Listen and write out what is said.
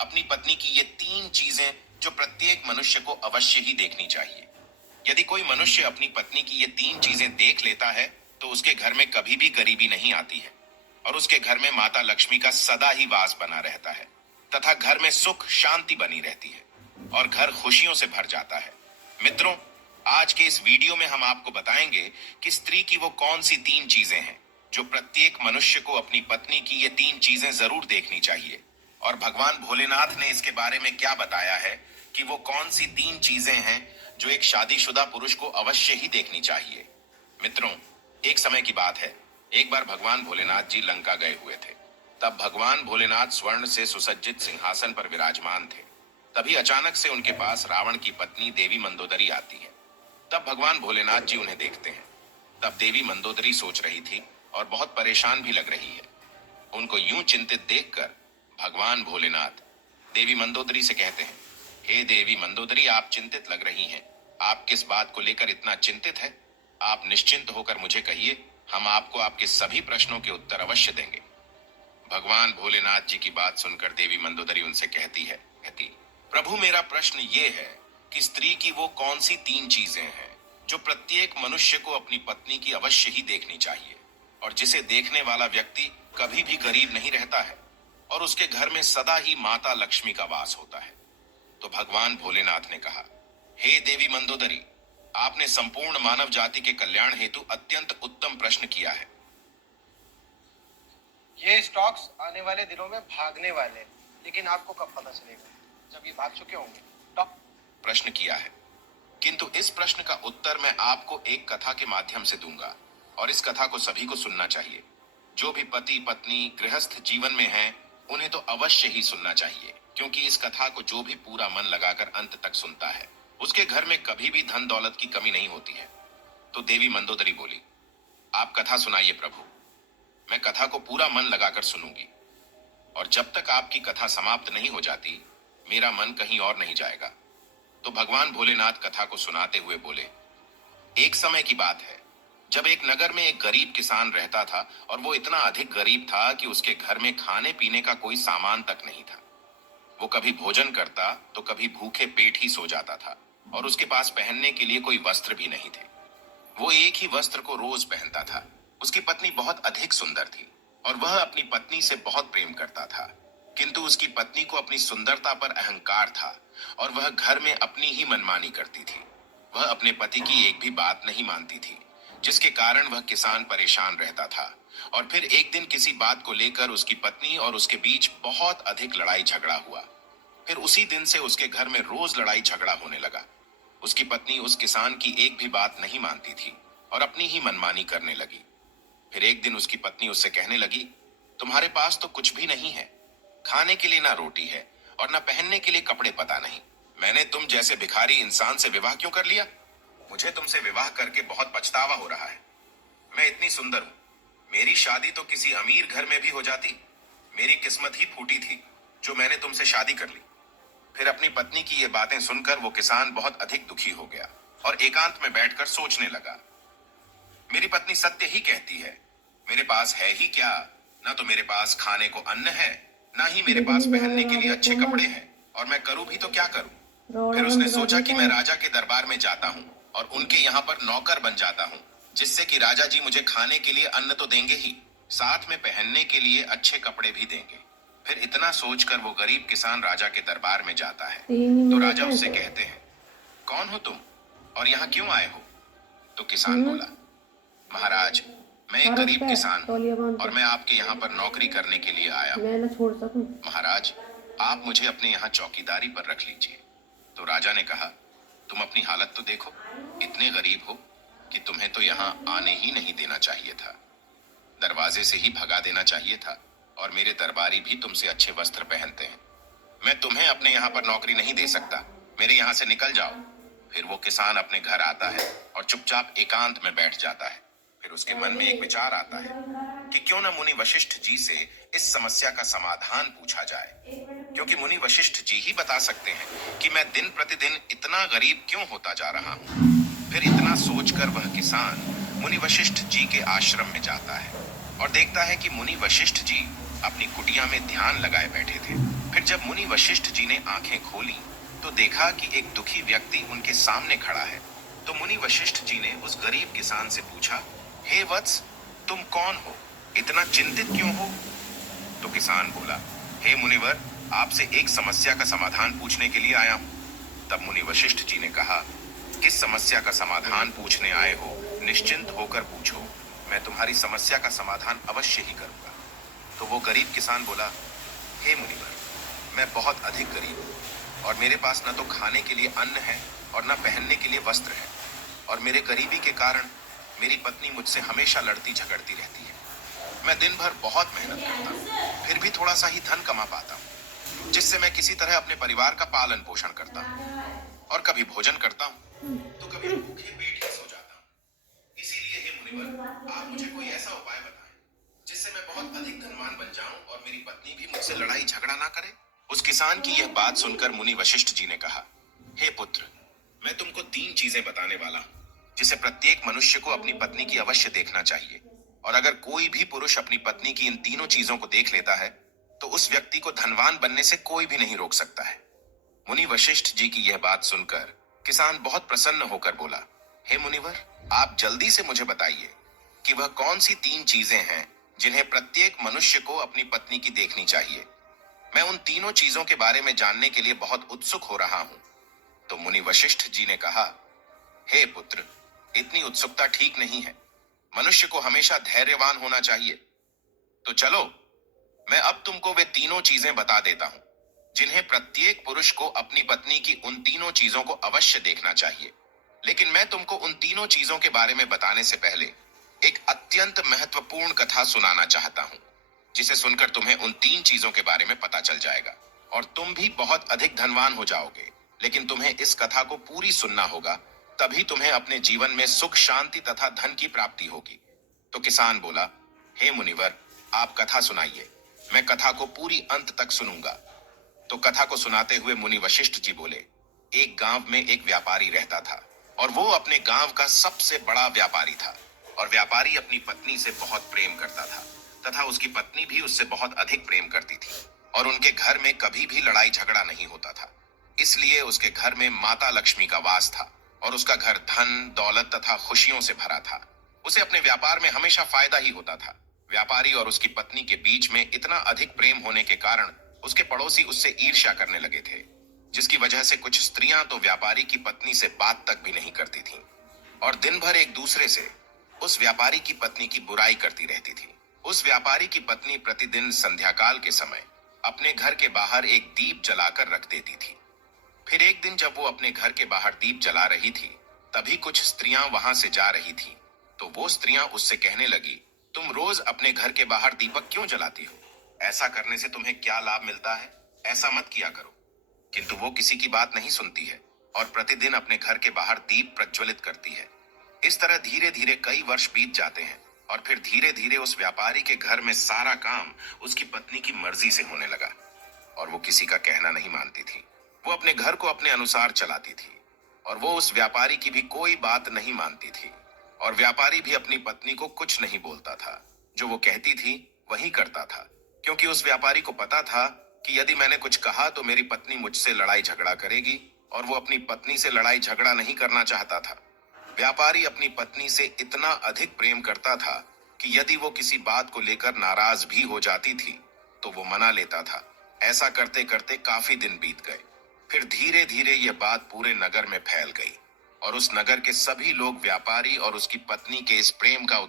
अपनी पत्नी की ये 3 चीजें जो प्रत्येक मनुष्य को अवश्य ही देखनी चाहिए। यदि कोई मनुष्य अपनी पत्नी की ये 3 चीजें देख लेता है तो उसके घर में कभी भी गरीबी नहीं आती है और उसके घर में माता लक्ष्मी का सदा ही वास बना रहता है तथा घर में सुख शांति बनी रहती है और घर खुशियों से भर जाता है। मित्रों, आज के इस वीडियो में हम आपको बताएंगे कि स्त्री की वो कौन सी 3 चीजें हैं जो प्रत्येक मनुष्य को अपनी पत्नी की ये 3 चीजें जरूर देखनी चाहिए और भगवान भोलेनाथ ने इसके बारे में क्या बताया है कि वो कौन सी 3 चीजें हैं जो एक शादीशुदा पुरुष को अवश्य ही देखनी चाहिए। मित्रों, एक समय की बात है, एक बार भगवान भोलेनाथ जी लंका गए हुए थे। तब भगवान भोलेनाथ स्वर्ण से सुसज्जित सिंहासन पर विराजमान थे। तभी अचानक से उनके पास रावण की पत्नी देवी मंदोदरी आती है। तब भगवान भोलेनाथ जी उन्हें देखते हैं। तब देवी मंदोदरी सोच रही थी और बहुत परेशान भी लग रही है। उनको यूं चिंतित देखकर भगवान भोलेनाथ देवी मंदोदरी से कहते हैं, हे देवी मंदोदरी, आप चिंतित लग रही हैं। आप किस बात को लेकर इतना चिंतित है? आप निश्चिंत होकर मुझे कहिए, हम आपको आपके सभी प्रश्नों के उत्तर अवश्य देंगे। भगवान भोलेनाथ जी की बात सुनकर देवी मंदोदरी उनसे कहती, प्रभु, मेरा प्रश्न ये है कि स्त्री की वो कौन सी 3 चीजें हैं जो प्रत्येक मनुष्य को अपनी पत्नी की अवश्य ही देखनी चाहिए और जिसे देखने वाला व्यक्ति कभी भी गरीब नहीं रहता है और उसके घर में सदा ही माता लक्ष्मी का वास होता है। तो भगवान भोलेनाथ ने कहा, हे देवी मंदोदरी, आपने संपूर्ण मानव जाति के कल्याण हेतु अत्यंत उत्तम प्रश्न किया है। ये स्टॉक्स आने वाले दिनों में भागने वाले हैं, लेकिन आपको कब पता चलेगा? जब ये भाग चुके होंगे। प्रश्न किया है, किंतु इस प्रश्न का उत्तर मैं आपको एक कथा के माध्यम से दूंगा और इस कथा को सभी को सुनना चाहिए। जो भी पति पत्नी गृहस्थ जीवन में हैं, उन्हें तो अवश्य ही सुनना चाहिए, क्योंकि इस कथा को जो भी पूरा मन लगाकर अंत तक सुनता है उसके घर में कभी भी धन दौलत की कमी नहीं होती है। तो देवी मंदोदरी बोली, आप कथा सुनाइए प्रभु, मैं कथा को पूरा मन लगाकर सुनूंगी और जब तक आपकी कथा समाप्त नहीं हो जाती मेरा मन कहीं और नहीं जाएगा। तो भगवान भोलेनाथ कथा को सुनाते हुए बोले, एक समय की बात है जब एक नगर में एक गरीब किसान रहता था और वो इतना अधिक गरीब था कि उसके घर में खाने पीने का कोई सामान तक नहीं था। वो कभी भोजन करता तो कभी भूखे पेट ही सो जाता था और उसके पास पहनने के लिए कोई वस्त्र भी नहीं थे। वो एक ही वस्त्र को रोज पहनता था। उसकी पत्नी बहुत अधिक सुंदर थी और वह अपनी पत्नी से बहुत प्रेम करता था, किंतु उसकी पत्नी को अपनी सुंदरता पर अहंकार था और वह घर में अपनी ही मनमानी करती थी। वह अपने पति की एक भी बात नहीं मानती थी, जिसके कारण वह किसान परेशान रहता था। और फिर एक दिन किसी बात को लेकर उसकी पत्नी और उसके बीच बहुत अधिक लड़ाई झगड़ा हुआ। फिर उसी दिन से उसके घर में रोज लड़ाई झगड़ा होने लगा। उसकी पत्नी उस किसान की एक भी बात नहीं मानती थी और अपनी ही मनमानी करने लगी। फिर एक दिन उसकी पत्नी उससे कहने लगी, तुम्हारे पास तो कुछ भी नहीं है, खाने के लिए ना रोटी है और ना पहनने के लिए कपड़े, पता नहीं मैंने तुम जैसे भिखारी इंसान से विवाह क्यों कर लिया? मुझे तुमसे विवाह करके बहुत पछतावा हो रहा है। मैं इतनी सुंदर हूँ, मेरी शादी तो किसी अमीर घर में भी हो जाती। मेरी किस्मत ही फूटी थी जो मैंने तुमसे शादी कर ली। फिर अपनी पत्नी की ये बातें सुनकर वो किसान बहुत अधिक दुखी हो गया और एकांत में बैठकर सोचने लगा, मेरी पत्नी सत्य ही कहती है, मेरे पास है ही क्या? ना तो मेरे पास खाने को अन्न है, ना ही मेरे पास पहनने के लिए अच्छे कपड़े हैं, और मैं करूं भी तो क्या करूं? फिर उसने सोचा कि मैं राजा के दरबार में जाता हूं और उनके यहाँ पर नौकर बन जाता हूं, जिससे कि राजा जी मुझे खाने के लिए अन्न तो देंगे ही, साथ में पहनने के लिए अच्छे कपड़े भी देंगे। फिर इतना सोचकर वो गरीब किसान राजा के दरबार में जाता है। तो राजा उससे कहते हैं, कौन हो तुम और यहाँ क्यों आए हो? तो किसान बोला, महाराज, मैं एक गरीब किसान हूँ और मैं आपके यहाँ पर नौकरी करने के लिए आया हूँ। महाराज, आप मुझे अपने यहाँ चौकीदारी पर रख लीजिए। तो राजा ने कहा, तुम अपनी हालत तो देखो, इतने गरीब हो कि तुम्हें तो यहाँ आने ही नहीं देना चाहिए था, दरवाजे से ही भगा देना चाहिए था, और मेरे दरबारी भी तुमसे अच्छे वस्त्र पहनते हैं। मैं तुम्हें अपने यहाँ पर नौकरी नहीं दे सकता, मेरे यहाँ से निकल जाओ। फिर वो किसान अपने घर आता है और चुपचाप एकांत में बैठ जाता है। फिर उसके मन में एक विचार आता है कि क्यों न मुनि वशिष्ठ जी से इस समस्या का समाधान पूछा जाए, क्योंकि मुनि वशिष्ठ जी ही बता सकते हैं कि मैं दिन प्रतिदिन इतना गरीब क्यों होता जा रहा हूँ। फिर इतना सोचकर वह किसान मुनि वशिष्ठ जी के आश्रम में जाता है और देखता है कि मुनि वशिष्ठ जी अपनी कुटिया में ध्यान लगाए बैठे थे। फिर जब मुनि वशिष्ठ जी ने आंखें खोली तो देखा कि एक दुखी व्यक्ति उनके सामने खड़ा है। तो मुनि वशिष्ठ जी ने उस गरीब किसान से पूछा, हे वत्स, तुम कौन हो? इतना चिंतित क्यों हो? तो किसान बोला, हे मुनिवर, आपसे एक समस्या का समाधान पूछने के लिए आया हूं। तब मुनि वशिष्ठ जी ने कहा, किस समस्या का समाधान पूछने आए हो? निश्चिंत होकर पूछो, मैं तुम्हारी समस्या का समाधान अवश्य ही करूंगा। तो वो गरीब किसान बोला, हे मुनिवर, मैं बहुत अधिक गरीब हूं और मेरे पास न तो खाने के लिए अन्न है और न पहनने के लिए वस्त्र है, और मेरे गरीबी के कारण मेरी पत्नी मुझसे हमेशा लड़ती झगड़ती रहती है। मैं दिन भर बहुत मेहनत करता हूँ, फिर भी थोड़ा सा ही धन कमा पाता हूँ, जिससे मैं किसी तरह अपने परिवार का पालन पोषण करता हूँ, और कभी भोजन करता हूँ तो कभी भूखे पेट ही सो जाता हूँ। इसीलिए हे मुनिवर, आप मुझे कोई ऐसा उपाय बताएं जिससे मैं बहुत अधिक धनवान बन जाऊं और मेरी पत्नी भी मुझसे लड़ाई झगड़ा ना करे। उस किसान की यह बात सुनकर मुनि वशिष्ठ जी ने कहा, हे पुत्र, मैं तुमको 3 चीजें बताने वाला हूं जिसे प्रत्येक मनुष्य को अपनी पत्नी की अवश्य देखना चाहिए, और अगर कोई भी पुरुष अपनी पत्नी की इन तीनों चीजों को देख लेता है तो उस व्यक्ति को धनवान बनने से कोई भी नहीं रोक सकता है। मुनि वशिष्ठ जी की यह बात सुनकर किसान बहुत प्रसन्न होकर बोला, हे मुनिवर, आप जल्दी से मुझे बताइए कि वह कौन सी 3 चीजें हैं जिन्हें प्रत्येक मनुष्य को अपनी पत्नी की देखनी चाहिए। मैं उन तीनों चीजों के बारे में जानने के लिए बहुत उत्सुक हो रहा हूं। तो मुनि वशिष्ठ जी ने कहा, हे पुत्र, इतनी उत्सुकता ठीक नहीं है। मनुष्य को हमेशा धैर्यवान होना चाहिए। तो चलो, मैं अब तुमको वे तीनों चीजें बता देता हूं जिन्हें प्रत्येक पुरुष को अपनी पत्नी की उन तीनों चीजों को अवश्य देखना चाहिए। लेकिन मैं तुमको उन तीनों चीजों के बारे में बताने से पहले एक अत्यंत महत्वपूर्ण कथा सुनाना चाहता हूं, जिसे सुनकर तुम्हें उन 3 चीजों के बारे में पता चल जाएगा और तुम भी बहुत अधिक धनवान हो जाओगे। लेकिन तुम्हें इस कथा को पूरी सुनना होगा, तभी तुम्हें अपने जीवन में सुख, शांति तथा धन की प्राप्ति होगी। तो किसान बोला, हे मुनिवर, आप कथा सुनाइए, मैं कथा को पूरी अंत तक सुनूंगा। तो कथा को सुनाते हुए मुनि वशिष्ठ जी बोले, एक गांव में एक व्यापारी रहता था और वो अपने गांव का सबसे बड़ा व्यापारी था। और व्यापारी अपनी पत्नी से बहुत प्रेम करता था तथा उसकी पत्नी भी उससे बहुत अधिक प्रेम करती थी, और उनके घर में कभी भी लड़ाई झगड़ा नहीं होता था। इसलिए उसके घर में माता लक्ष्मी का वास था और उसका घर धन, दौलत तथा खुशियों से भरा था। उसे अपने व्यापार में हमेशा फायदा ही होता था। व्यापारी और उसकी पत्नी के बीच में इतना अधिक प्रेम होने के कारण उसके पड़ोसी उससे ईर्ष्या करने लगे थे, जिसकी वजह से कुछ स्त्रियां तो व्यापारी की पत्नी से बात तक भी नहीं करती थीं और दिन भर एक दूसरे से उस व्यापारी की पत्नी की बुराई करती रहती थी। उस व्यापारी की पत्नी प्रतिदिन संध्याकाल के समय अपने घर के बाहर एक दीप जलाकर रख देती थी। फिर एक दिन जब वो अपने घर के बाहर दीप जला रही थी, तभी कुछ स्त्रियां वहां से जा रही थीं। तो वो स्त्रियां उससे कहने लगी, तुम रोज अपने घर के बाहर दीपक क्यों जलाती हो? ऐसा करने से तुम्हें क्या लाभ मिलता है? ऐसा मत किया करो। किंतु वो किसी की बात नहीं सुनती है और प्रतिदिन अपने घर के बाहर दीप प्रज्वलित करती है। इस तरह धीरे धीरे कई वर्ष बीत जाते हैं और फिर धीरे धीरे उस व्यापारी के घर में सारा काम उसकी पत्नी की मर्जी से होने लगा और वो किसी का कहना नहीं मानती थी। वो अपने घर को अपने अनुसार चलाती थी और वो उस व्यापारी की भी कोई बात नहीं मानती थी, और व्यापारी भी अपनी पत्नी को कुछ नहीं बोलता था। जो वो कहती थी वही करता था, क्योंकि उस व्यापारी को पता था कि यदि मैंने कुछ कहा तो मेरी पत्नी मुझसे लड़ाई झगड़ा करेगी, और वो अपनी पत्नी से लड़ाई झगड़ा नहीं करना चाहता था। व्यापारी अपनी पत्नी से इतना अधिक प्रेम करता था कि यदि वो किसी बात को लेकर नाराज भी हो जाती थी तो वो मना लेता था। ऐसा करते करते काफी दिन बीत गए। फिर धीरे धीरे ये बात पूरे नगर में फैल गई और उस नगर के सभी लोग व्यापारी और उसकी पत्नी के इस प्रेम का